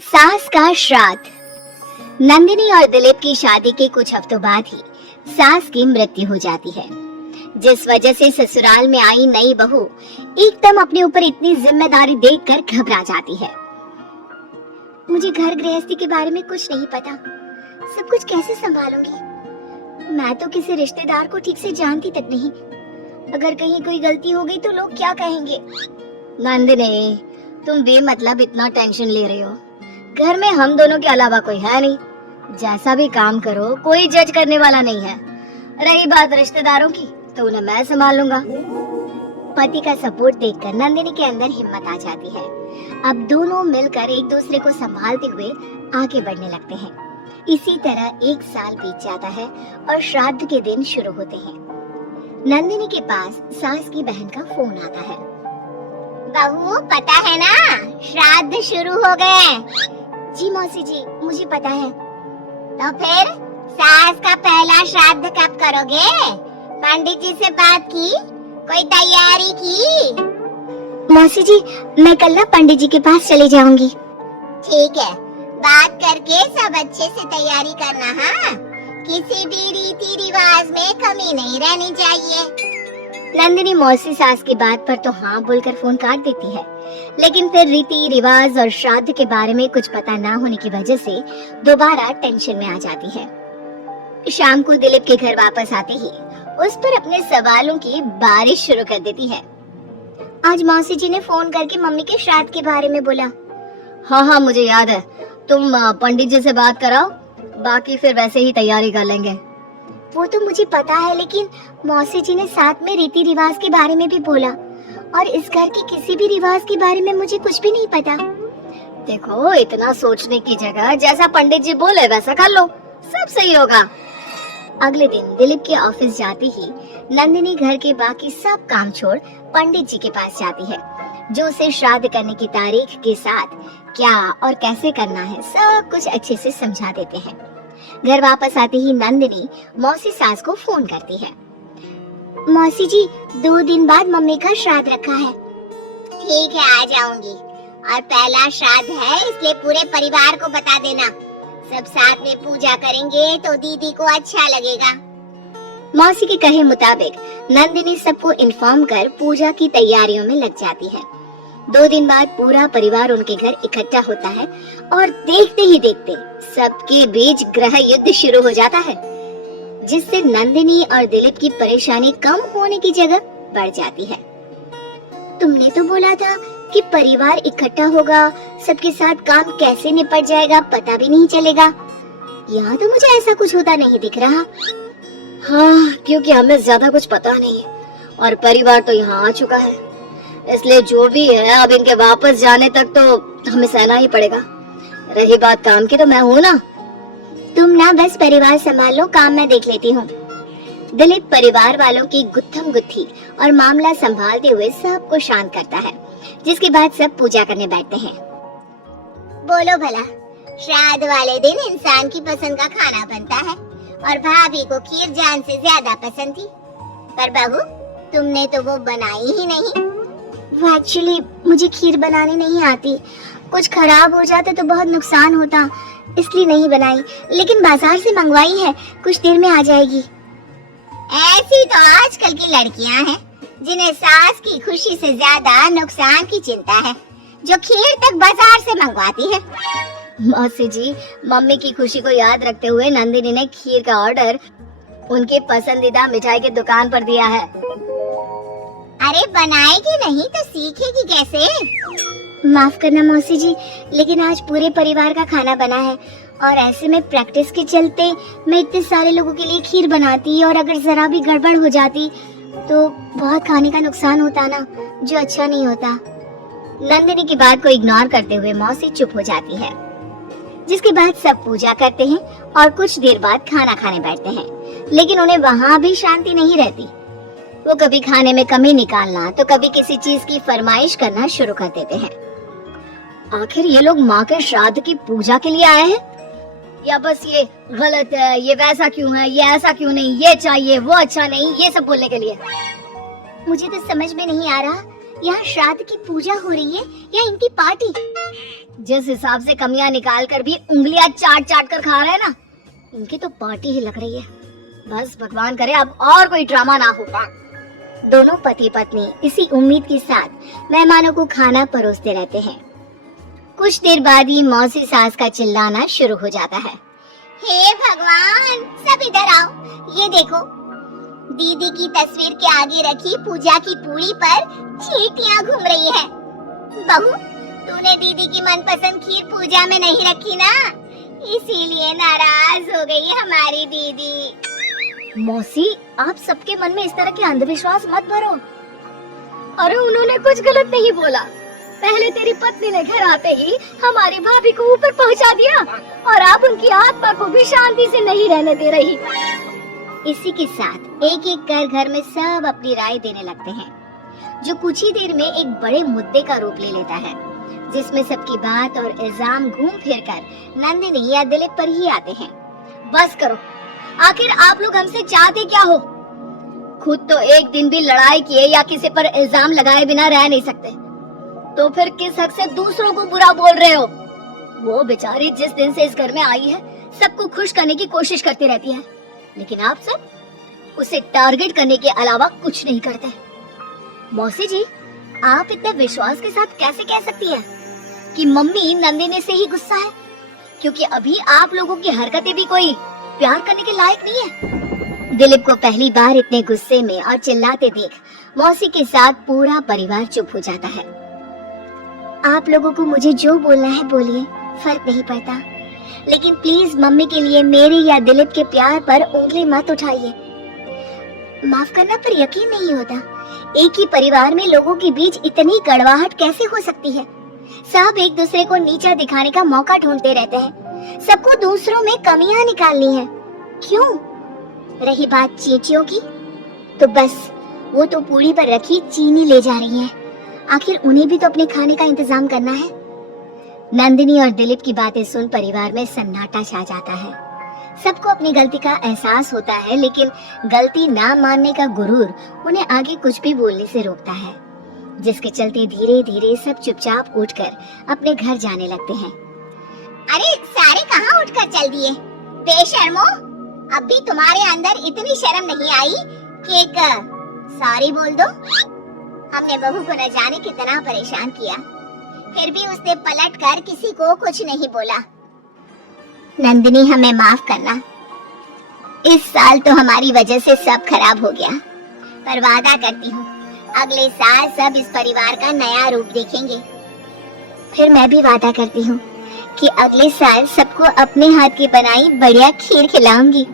सास का श्राद्ध। नंदिनी और दिलीप की शादी के कुछ हफ्तों बाद ही सास की मृत्यु हो जाती है, जिस वजह से ससुराल में आई नई बहू एकदम अपने ऊपर इतनी जिम्मेदारी देखकर घबरा जाती है। मुझे घर गृहस्थी के बारे में कुछ नहीं पता, सब कुछ कैसे संभालूंगी? मैं तो किसी रिश्तेदार को ठीक से जानती तक नहीं। अगर कहीं कोई गलती हो गई तो लोग क्या कहेंगे? नंदिनी, तुम बेमतलब इतना टेंशन ले रही हो। घर में हम दोनों के अलावा कोई है नहीं। जैसा भी काम करो कोई जज करने वाला नहीं है। रही बात रिश्तेदारों की तो उन्हें मैं संभाल लूंगा। पति का सपोर्ट देखकर नंदिनी के अंदर हिम्मत आ जाती है। अब दोनों मिलकर एक दूसरे को संभालते हुए आगे बढ़ने लगते हैं। इसी तरह एक साल बीत जाता है और श्राद्ध के दिन शुरू होते हैं। नंदिनी के पास सास की बहन का फोन आता है। बहू, पता है ना, श्राद्ध शुरू हो गए। जी मौसी जी, मुझे पता है। तो फिर सास का पहला श्राद्ध कब करोगे? पंडित जी से बात की? कोई तैयारी की? मौसी जी, मैं कल ना पंडित जी के पास चली जाऊंगी। ठीक है, बात करके सब अच्छे से तैयारी करना। हाँ, किसी भी रीति रिवाज में कमी नहीं रहनी चाहिए। नंदिनी मौसी सास की बात पर तो हाँ बोलकर फोन काट देती है, लेकिन फिर रीति रिवाज और श्राद्ध के बारे में कुछ पता ना होने की वजह से दोबारा टेंशन में आ जाती है। शाम को दिलीप के घर वापस आते ही उस पर अपने सवालों की बारिश शुरू कर देती है। आज मौसी जी ने फोन करके मम्मी के श्राद्ध के बारे में बोला। हाँ, मुझे याद है। तुम पंडित जी से बात कराओ, बाकी फिर वैसे ही तैयारी कर लेंगे। वो तो मुझे पता है, लेकिन मौसी जी ने साथ में रीति रिवाज के बारे में भी बोला, और इस घर के किसी भी रिवाज के बारे में मुझे कुछ भी नहीं पता। देखो, इतना सोचने की जगह जैसा पंडित जी बोले वैसा कर लो, सब सही होगा। अगले दिन दिलीप के ऑफिस जाते ही नंदिनी घर के बाकी सब काम छोड़ पंडित जी के पास जाती है, जो उसे श्राद्ध करने की तारीख के साथ क्या और कैसे करना है सब कुछ अच्छे से समझा देते हैं। घर वापस आते ही नंदिनी मौसी सास को फोन करती है। मौसी जी, 2 दिन बाद मम्मी का श्राद्ध रखा है। ठीक है, आ जाऊंगी। और पहला श्राद्ध है, इसलिए पूरे परिवार को बता देना। सब साथ में पूजा करेंगे तो दीदी को अच्छा लगेगा। मौसी के कहे मुताबिक नंदिनी सबको इन्फॉर्म कर पूजा की तैयारियों में लग जाती है। 2 दिन बाद पूरा परिवार उनके घर इकट्ठा होता है और देखते ही देखते सबके बीच ग्रह युद्ध शुरू हो जाता है, जिससे नंदिनी और दिलीप की परेशानी कम होने की जगह बढ़ जाती है। तुमने तो बोला था कि परिवार इकट्ठा होगा, सबके साथ काम कैसे निपट जाएगा पता भी नहीं चलेगा। यहाँ तो मुझे ऐसा कुछ होता नहीं दिख रहा। हाँ, क्योंकि हमें ज्यादा कुछ पता नहीं है और परिवार तो यहाँ आ चुका है, इसलिए जो भी है अब इनके वापस जाने तक तो हमें सहना ही पड़ेगा। रही बात काम की, तो मैं हूँ ना। तुम ना बस परिवार संभाल लो, काम मैं देख लेती हूँ। दिलीप परिवार वालों की गुत्थम गुत्थी और मामला संभालते हुए सबको शांत करता है, जिसके बाद सब पूजा करने बैठते हैं। बोलो भला, श्राद्ध वाले दिन इंसान की पसंद का खाना बनता है और भाभी को खीर जान से ज्यादा पसंद थी, पर बहू तुमने तो वो बनाई ही नहीं। वो एक्चुअली मुझे खीर बनाने नहीं आती, कुछ खराब हो जाता तो बहुत नुकसान होता, इसलिए नहीं बनाई, लेकिन बाजार से मंगवाई है, कुछ देर में आ जाएगी। ऐसी तो आजकल की लड़कियां हैं जिन्हें सास की खुशी से ज्यादा नुकसान की चिंता है, जो खीर तक बाजार से मंगवाती है। मौसी जी, मम्मी की खुशी को याद रखते हुए नंदिनी ने खीर का ऑर्डर उनके पसंदीदा मिठाई की दुकान पर दिया है। अरे बनाएगी नहीं तो सीखेगी कैसे? माफ करना मौसी जी, लेकिन आज पूरे परिवार का खाना बना है और ऐसे में प्रैक्टिस के चलते मैं इतने सारे लोगों के लिए खीर बनाती और अगर जरा भी गड़बड़ हो जाती तो बहुत खाने का नुकसान होता ना, जो अच्छा नहीं होता। नंदिनी की बात को इग्नोर करते हुए मौसी चुप हो जाती है, जिसके बाद सब पूजा करते हैं और कुछ देर बाद खाना खाने बैठते हैं, लेकिन उन्हें वहाँ भी शांति नहीं रहती। वो कभी खाने में कमी निकालना तो कभी किसी चीज की फरमाइश करना शुरू कर देते हैं। आखिर ये लोग माँ के श्राद्ध की पूजा के लिए आए हैं या बस ये गलत है, ये वैसा क्यों है, ये ऐसा क्यों नहीं, ये चाहिए वो अच्छा नहीं, ये सब बोलने के लिए? मुझे तो समझ में नहीं आ रहा यहाँ श्राद्ध की पूजा हो रही है या इनकी पार्टी? जिस हिसाब से कमियां निकाल कर भी उंगलियां चाट चाट कर खा रहे हैं ना, इनकी तो पार्टी ही लग रही है। बस भगवान करे अब और कोई ड्रामा ना हो। दोनों पति पत्नी इसी उम्मीद के साथ मेहमानों को खाना परोसते रहते हैं। कुछ देर बाद ही मौसी सास का चिल्लाना शुरू हो जाता है। हे भगवान, सब इधर आओ, ये देखो, दीदी की तस्वीर के आगे रखी पूजा की पूरी पर चींटियां घूम रही है। बहू, तूने दीदी की मनपसंद खीर पूजा में नहीं रखी ना, इसीलिए नाराज हो गई हमारी दीदी। मौसी, आप सबके मन में इस तरह के अंधविश्वास मत भरो। अरे उन्होंने कुछ गलत नहीं बोला। पहले तेरी पत्नी ने घर आते ही हमारी भाभी को ऊपर पहुंचा दिया और आप उनकी आत्मा को भी शांति से नहीं रहने दे रही। इसी के साथ एक एक कर घर में सब अपनी राय देने लगते हैं, जो कुछ ही देर में एक बड़े मुद्दे का रूप ले लेता है, जिसमें सबकी बात और इल्जाम घूम फिर कर नंदिनी या दिलीप पर ही आते हैं। बस करो, आखिर आप लोग हमसे चाहते क्या हो? खुद तो एक दिन भी लड़ाई किए या किसी पर इल्जाम लगाए बिना रह नहीं सकते, तो फिर किस हक से दूसरों को बुरा बोल रहे हो? वो बेचारी जिस दिन से इस घर में आई है सबको खुश करने की कोशिश करती रहती है, लेकिन आप सब उसे टारगेट करने के अलावा कुछ नहीं करते। मौसी जी, आप इतने विश्वास के साथ कैसे कह सकती हैं कि मम्मी नंदिनी से ही गुस्सा है? क्योंकि अभी आप लोगों की हरकतें भी कोई प्यार करने के लायक नहीं है। दिलीप को पहली बार इतने गुस्से में और चिल्लाते देख मौसी के साथ पूरा परिवार चुप हो जाता है। आप लोगों को मुझे जो बोलना है बोलिए, फर्क नहीं पड़ता, लेकिन प्लीज मम्मी के लिए मेरे या दिलीप के प्यार पर उंगली मत उठाइए। माफ करना पर यकीन नहीं होता, एक ही परिवार में लोगों के बीच इतनी कड़वाहट कैसे हो सकती है? सब एक दूसरे को नीचा दिखाने का मौका ढूंढते रहते हैं, सबको दूसरों में कमियां निकालनी है। क्यों? रही बात चींटियों की, तो बस वो तो पूरी पर रखी चीनी ले जा रही है, आखिर उन्हें भी तो अपने खाने का इंतजाम करना है। नंदिनी और दिलीप की बातें सुन परिवार में सन्नाटा छा जाता है। सबको अपनी गलती का एहसास होता है, लेकिन गलती ना मानने का गुरूर उन्हें आगे कुछ भी बोलने से रोकता है, जिसके चलते धीरे धीरे सब चुपचाप उठकर अपने घर जाने लगते हैं। अरे सारे कहाँ उठकर चल दिए? बेशर्मो, अब भी तुम्हारे अंदर इतनी शर्म नहीं आई कि एक सॉरी बोल दो? हमने बहू को न जाने कितना परेशान किया, फिर भी उसने पलट कर किसी को कुछ नहीं बोला। नंदिनी, हमें माफ करना, इस साल तो हमारी वजह से सब खराब हो गया, पर वादा करती हूँ अगले साल सब इस परिवार का नया रूप देखेंगे। फिर मैं भी वादा करती हूँ कि अगले साल सबको अपने हाथ की बनाई बढ़िया खीर खिलाऊंगी।